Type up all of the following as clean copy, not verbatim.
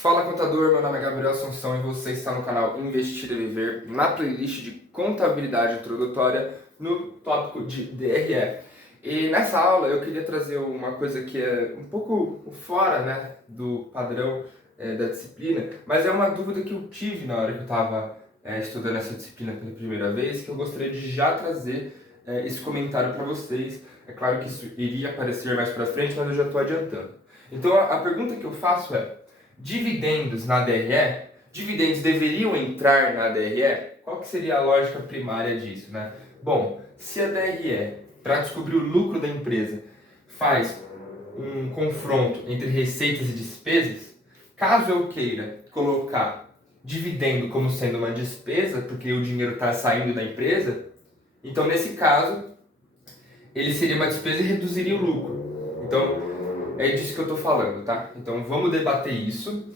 Fala contador, meu nome é Gabriel Assunção e você está no canal Investir e Viver, na playlist de contabilidade introdutória no tópico de DRE. E nessa aula eu queria trazer uma coisa que é um pouco fora, né, do padrão da disciplina, mas é uma dúvida que eu tive na hora que eu estava estudando essa disciplina pela primeira vez, que eu gostaria de já trazer esse comentário para vocês. É claro que isso iria aparecer mais para frente, mas eu já estou adiantando. Então a pergunta que eu faço é: dividendos na DRE, dividendos deveriam entrar na DRE? Qual que seria a lógica primária disso, né? Bom, se a DRE, para descobrir o lucro da empresa, faz um confronto entre receitas e despesas, caso eu queira colocar dividendo como sendo uma despesa, porque o dinheiro está saindo da empresa, então nesse caso ele seria uma despesa e reduziria o lucro. Então é disso que eu estou falando, tá? Então vamos debater isso.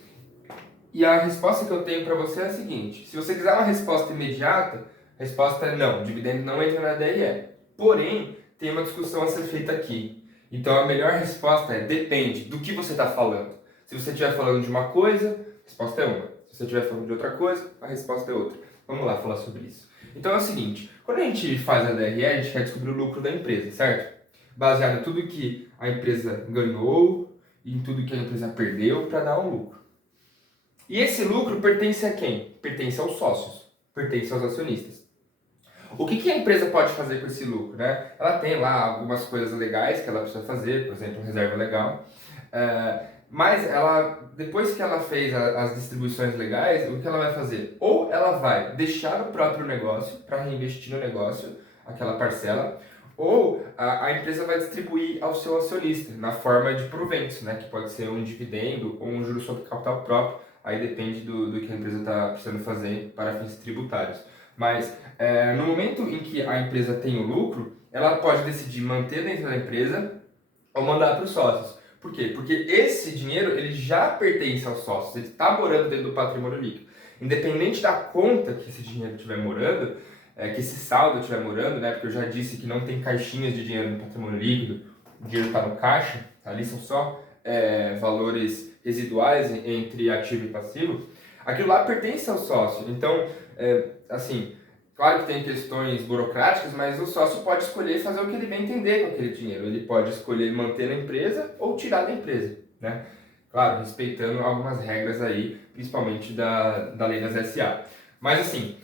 E a resposta que eu tenho para você é a seguinte: se você quiser uma resposta imediata, a resposta é não, dividendo não entra na DRE. Porém, tem uma discussão a ser feita aqui. Então a melhor resposta é depende do que você está falando. Se você estiver falando de uma coisa, a resposta é uma. Se você estiver falando de outra coisa, a resposta é outra. Vamos lá falar sobre isso. Então é o seguinte: quando a gente faz a DRE, a gente quer descobrir o lucro da empresa, certo? Baseado em tudo que a empresa ganhou e em tudo que a empresa perdeu para dar um lucro. E esse lucro pertence a quem? Pertence aos sócios, pertence aos acionistas. O que a empresa pode fazer com esse lucro, né? Ela tem lá algumas coisas legais que ela precisa fazer, por exemplo, reserva legal. Mas ela, depois que ela fez as distribuições legais, o que ela vai fazer? Ou ela vai deixar o próprio negócio para reinvestir no negócio, aquela parcela, ou a empresa vai distribuir ao seu acionista na forma de proventos, né? Que pode ser um dividendo ou um juro sobre capital próprio. Aí depende do que a empresa está precisando fazer para fins tributários. Mas no momento em que a empresa tem o lucro, ela pode decidir manter dentro da empresa ou mandar para os sócios. Por quê? Porque esse dinheiro ele já pertence aos sócios, ele está morando dentro do patrimônio líquido. Independente da conta que esse dinheiro estiver morando, que esse saldo estiver morando, né? Porque eu já disse que não tem caixinhas de dinheiro no patrimônio líquido, o dinheiro está no caixa, ali são só valores residuais entre ativo e passivo. Aquilo lá pertence ao sócio. Então, assim, claro que tem questões burocráticas, mas o sócio pode escolher fazer o que ele bem entender com aquele dinheiro. Ele pode escolher manter na empresa ou tirar da empresa, né? Claro, respeitando algumas regras aí, principalmente da lei das SA. Mas assim,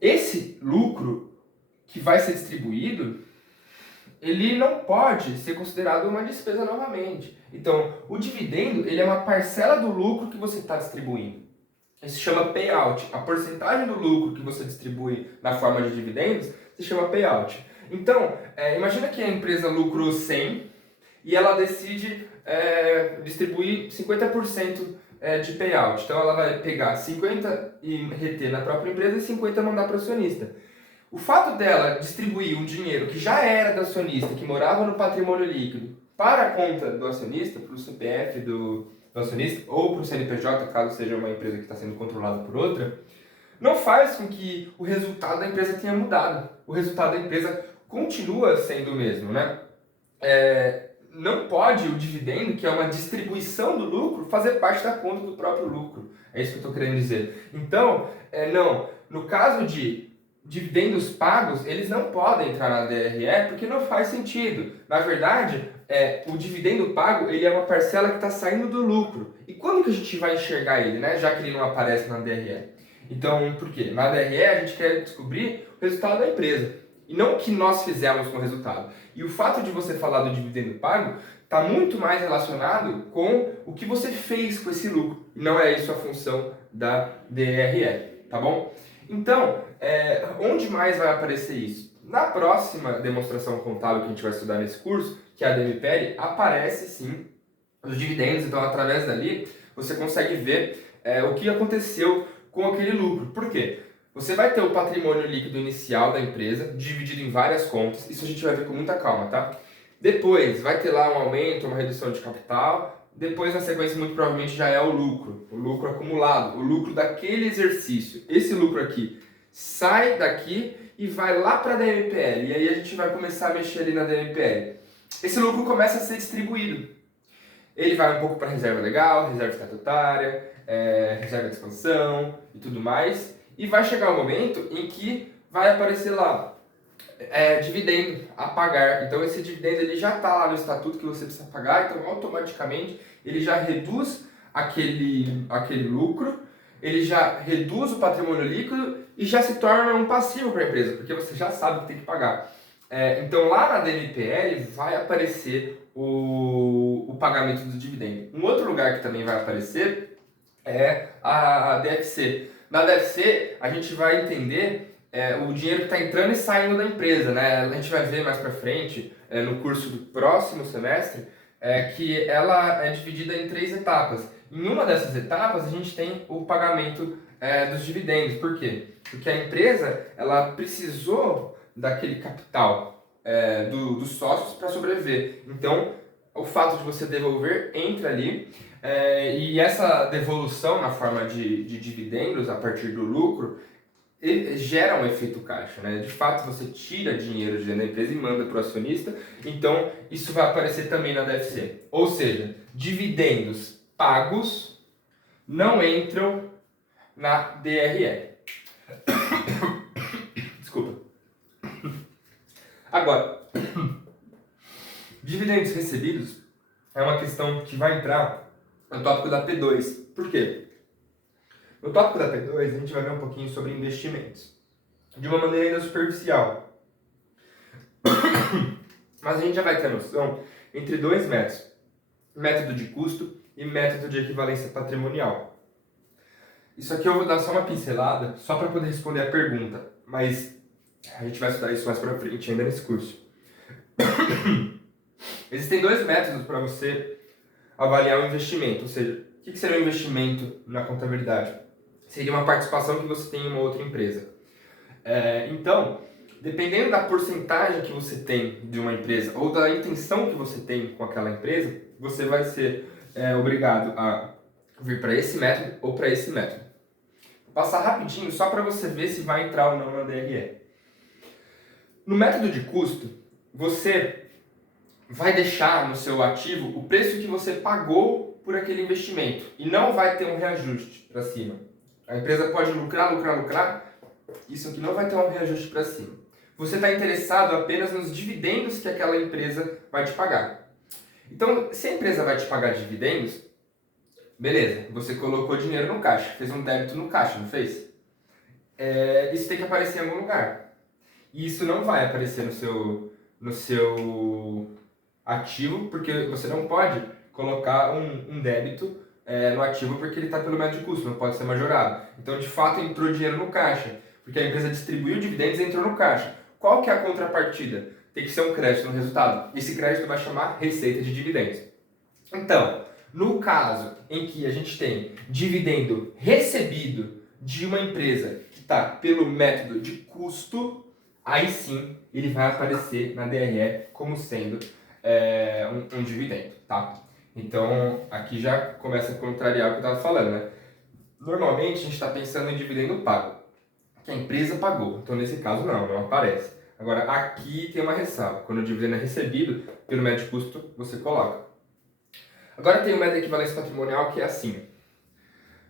esse lucro que vai ser distribuído, ele não pode ser considerado uma despesa novamente. Então, o dividendo, ele é uma parcela do lucro que você está distribuindo. Isso se chama payout. A porcentagem do lucro que você distribui na forma de dividendos se chama payout. Então, imagina que a empresa lucrou 100 e ela decide distribuir 50% de payout. Então, ela vai pegar 50 e reter na própria empresa e 50 mandar para o acionista. O fato dela distribuir um dinheiro que já era do acionista, que morava no patrimônio líquido, para a conta do acionista, para o CPF do acionista, ou para o CNPJ, caso seja uma empresa que está sendo controlada por outra, não faz com que o resultado da empresa tenha mudado. O resultado da empresa continua sendo o mesmo, né? Não pode o dividendo, que é uma distribuição do lucro, fazer parte da conta do próprio lucro. É isso que eu estou querendo dizer. Então, não. No caso de dividendos pagos, eles não podem entrar na DRE porque não faz sentido. Na verdade, o dividendo pago ele é uma parcela que está saindo do lucro. E quando que a gente vai enxergar ele, né? Já que ele não aparece na DRE? Então, por quê? Na DRE a gente quer descobrir o resultado da empresa e não o que nós fizemos com o resultado. E o fato de você falar do dividendo pago está muito mais relacionado com o que você fez com esse lucro. E não é isso a função da DRE, tá bom? Então, onde mais vai aparecer isso? Na próxima demonstração contábil que a gente vai estudar nesse curso, que é a DMPL, aparece sim os dividendos. Então, através dali, você consegue ver o que aconteceu com aquele lucro. Por quê? Você vai ter o patrimônio líquido inicial da empresa, dividido em várias contas. Isso a gente vai ver com muita calma, tá? Depois, vai ter lá um aumento, uma redução de capital. Depois, na sequência, muito provavelmente já é o lucro acumulado, o lucro daquele exercício. Esse lucro aqui sai daqui e vai lá para a DMPL. E aí a gente vai começar a mexer ali na DMPL. Esse lucro começa a ser distribuído. Ele vai um pouco para reserva legal, reserva estatutária, reserva de expansão e tudo mais. E vai chegar o momento em que vai aparecer lá dividendo a pagar. Então esse dividendo ele já está lá no estatuto que você precisa pagar, então automaticamente ele já reduz aquele lucro, ele já reduz o patrimônio líquido e já se torna um passivo para a empresa, porque você já sabe que tem que pagar. Então lá na DMPL vai aparecer o pagamento do dividendo. Um outro lugar que também vai aparecer é a DFC. Na DFC a gente vai entender o dinheiro que está entrando e saindo da empresa, né? A gente vai ver mais para frente, no curso do próximo semestre, que ela é dividida em 3 etapas. Em uma dessas etapas, a gente tem o pagamento dos dividendos. Por quê? Porque a empresa ela precisou daquele capital dos sócios para sobreviver. Então, o fato de você devolver entra ali, e essa devolução na forma de dividendos a partir do lucro gera um efeito caixa, né? De fato, você tira dinheiro de dentro da empresa e manda para o acionista, então isso vai aparecer também na DFC. Ou seja, dividendos pagos não entram na DRE. Desculpa. Agora, dividendos recebidos é uma questão que vai entrar no tópico da P2. Por quê? No tópico da P2, a gente vai ver um pouquinho sobre investimentos, de uma maneira ainda superficial. Mas a gente já vai ter noção entre 2 métodos, método de custo e método de equivalência patrimonial. Isso aqui eu vou dar só uma pincelada, só para poder responder a pergunta, mas a gente vai estudar isso mais para frente ainda nesse curso. Existem 2 métodos para você avaliar o investimento, ou seja, o que seria um investimento na contabilidade? Seria uma participação que você tem em uma outra empresa. Então, dependendo da porcentagem que você tem de uma empresa ou da intenção que você tem com aquela empresa, você vai ser obrigado a vir para esse método ou para esse método. Vou passar rapidinho só para você ver se vai entrar ou não na DRE. No método de custo, você vai deixar no seu ativo o preço que você pagou por aquele investimento e não vai ter um reajuste para cima. A empresa pode lucrar, isso aqui não vai ter um reajuste para cima. Você está interessado apenas nos dividendos que aquela empresa vai te pagar. Então, se a empresa vai te pagar dividendos, beleza, você colocou dinheiro no caixa, fez um débito no caixa, não fez? Isso tem que aparecer em algum lugar. E isso não vai aparecer no seu ativo, porque você não pode colocar um débito no ativo porque ele está pelo método de custo, não pode ser majorado. Então, de fato, entrou dinheiro no caixa, porque a empresa distribuiu dividendos e entrou no caixa. Qual que é a contrapartida? Tem que ser um crédito no resultado. Esse crédito vai chamar receita de dividendos. Então, no caso em que a gente tem dividendo recebido de uma empresa que está pelo método de custo, aí sim ele vai aparecer na DRE como sendo um dividendo, tá? Então, aqui já começa a contrariar o que eu estava falando, né? Normalmente, a gente está pensando em dividendo pago, que a empresa pagou. Então, nesse caso, não aparece. Agora, aqui tem uma ressalva. Quando o dividendo é recebido, pelo método de custo, você coloca. Agora, tem o método de equivalência patrimonial, que é assim.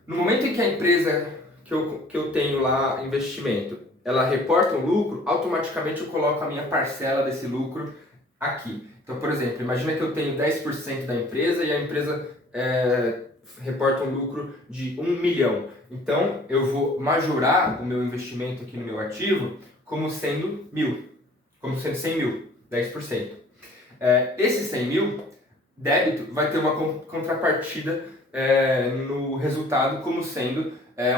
No momento em que a empresa que eu tenho lá investimento, ela reporta um lucro, automaticamente eu coloco a minha parcela desse lucro aqui. Então, por exemplo, imagina que eu tenho 10% da empresa e a empresa reporta um lucro de 1 milhão. Então, eu vou majorar o meu investimento aqui no meu ativo como sendo 1.000, como sendo 100 mil, 10%. Esse 100 mil, débito, vai ter uma contrapartida no resultado como sendo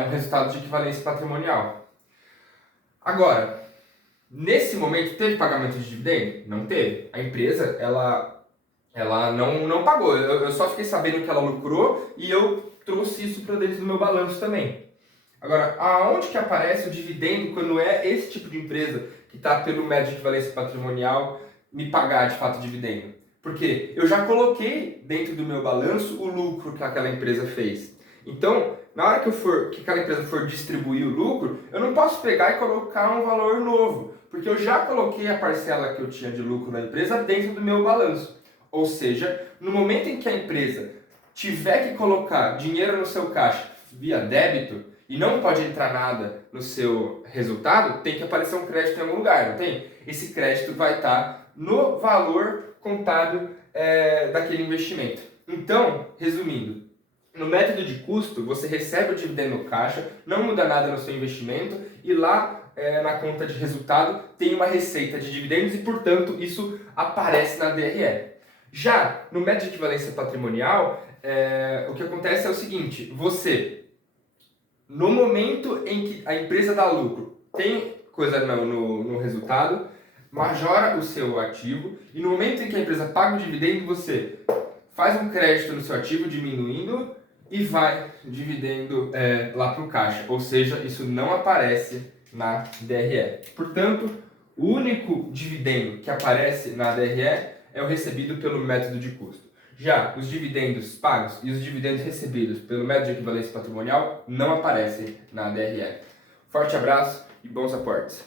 um resultado de equivalência patrimonial. Agora, nesse momento, teve pagamento de dividendo? Não teve. A empresa, ela não pagou. Eu só fiquei sabendo que ela lucrou e eu trouxe isso para dentro do meu balanço também. Agora, aonde que aparece o dividendo quando é esse tipo de empresa que está pelo método de equivalência patrimonial me pagar de fato dividendo? Porque eu já coloquei dentro do meu balanço o lucro que aquela empresa fez. Então, na hora que aquela empresa for distribuir o lucro, eu não posso pegar e colocar um valor novo, porque eu já coloquei a parcela que eu tinha de lucro na empresa dentro do meu balanço. Ou seja, no momento em que a empresa tiver que colocar dinheiro no seu caixa via débito e não pode entrar nada no seu resultado, tem que aparecer um crédito em algum lugar, não tem? Esse crédito vai estar no valor contábil daquele investimento. Então, resumindo, no método de custo, você recebe o dividendo no caixa, não muda nada no seu investimento e lá na conta de resultado tem uma receita de dividendos e, portanto, isso aparece na DRE. Já no método de equivalência patrimonial, o que acontece é o seguinte: você, no momento em que a empresa dá lucro, tem coisa no resultado, majora o seu ativo, e no momento em que a empresa paga o dividendo, você faz um crédito no seu ativo, diminuindo, e vai dividendo lá para o caixa. Ou seja, isso não aparece na DRE. Portanto, o único dividendo que aparece na DRE é o recebido pelo método de custo. Já os dividendos pagos e os dividendos recebidos pelo método de equivalência patrimonial não aparecem na DRE. Forte abraço e bons aportes!